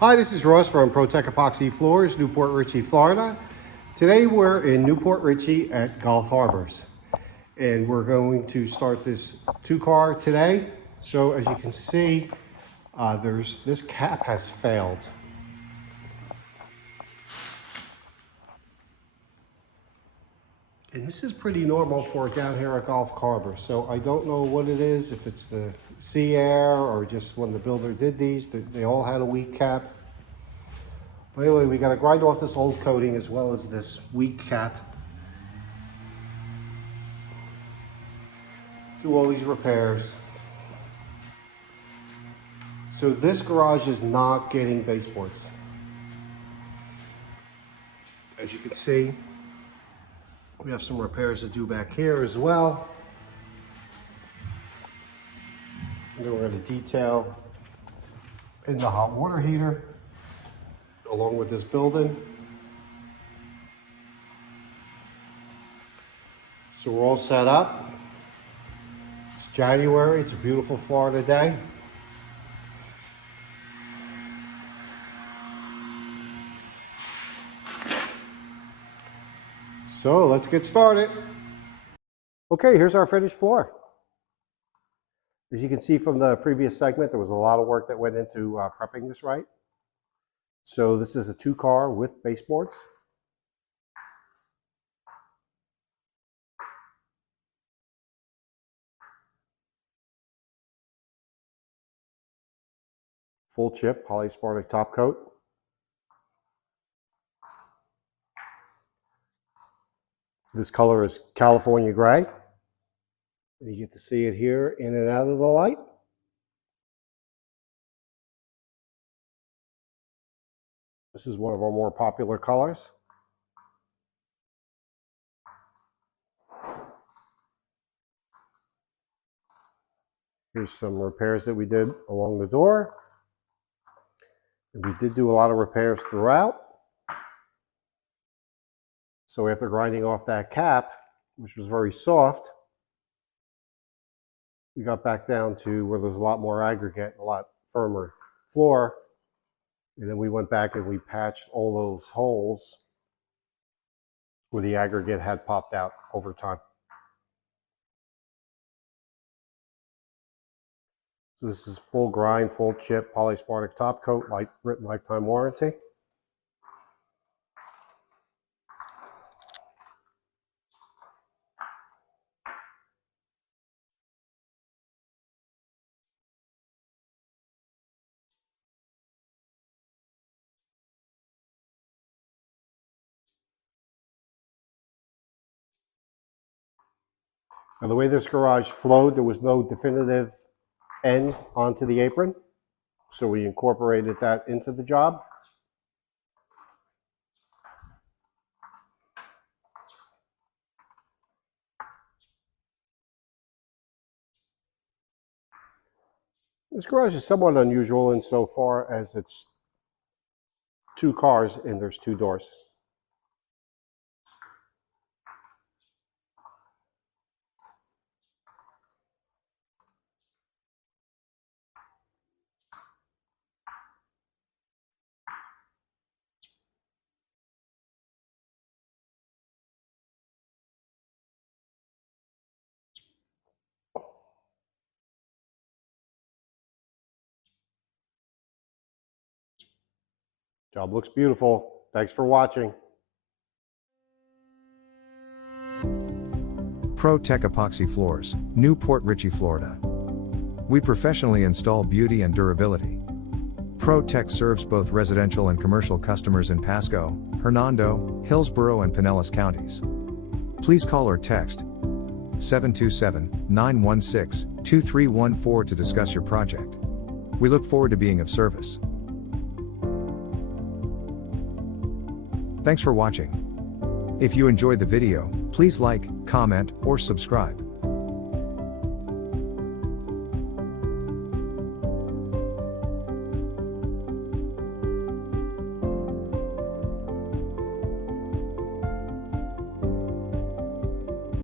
Hi, this is Ross from ProTech Epoxy Floors, Newport Richey, Florida. Today we're in Newport Richey at Gulf Harbors, and we're going to start this two-car today. So as you can see, this cap has failed. And this is pretty normal for down here at Gulf Harbor. So I don't know what it is, if it's the sea air or just when the builder did these, they all had a weak cap. But anyway, we got to grind off this old coating as well as this weak cap. Do all these repairs. So this garage is not getting baseboards. As you can see, we have some repairs to do back here as well. And then we're going to detail in the hot water heater along with this building. So we're all set up. It's January, it's a beautiful Florida day. So let's get started. Okay, here's our finished floor. As you can see from the previous segment, there was a lot of work that went into prepping this right. So this is a two-car with baseboards. Full chip polyaspartic top coat. This color is California gray. And you get to see it here in and out of the light. This is one of our more popular colors. Here's some repairs that we did along the door. And we did do a lot of repairs throughout. So after grinding off that cap, which was very soft, we got back down to where there's a lot more aggregate, a lot firmer floor. And then we went back and we patched all those holes where the aggregate had popped out over time. So this is full grind, full chip, polyaspartic top coat, written lifetime warranty. Now the way this garage flowed, there was no definitive end onto the apron. So we incorporated that into the job. This garage is somewhat unusual insofar as it's two cars and there's two doors. Job looks beautiful. Thanks for watching. ProTech Epoxy Floors, Newport Richey, Florida. We professionally install beauty and durability. ProTech serves both residential and commercial customers in Pasco, Hernando, Hillsborough and Pinellas counties. Please call or text 727-916-2314 to discuss your project. We look forward to being of service. Thanks for watching. If you enjoyed the video, please like, comment, or subscribe.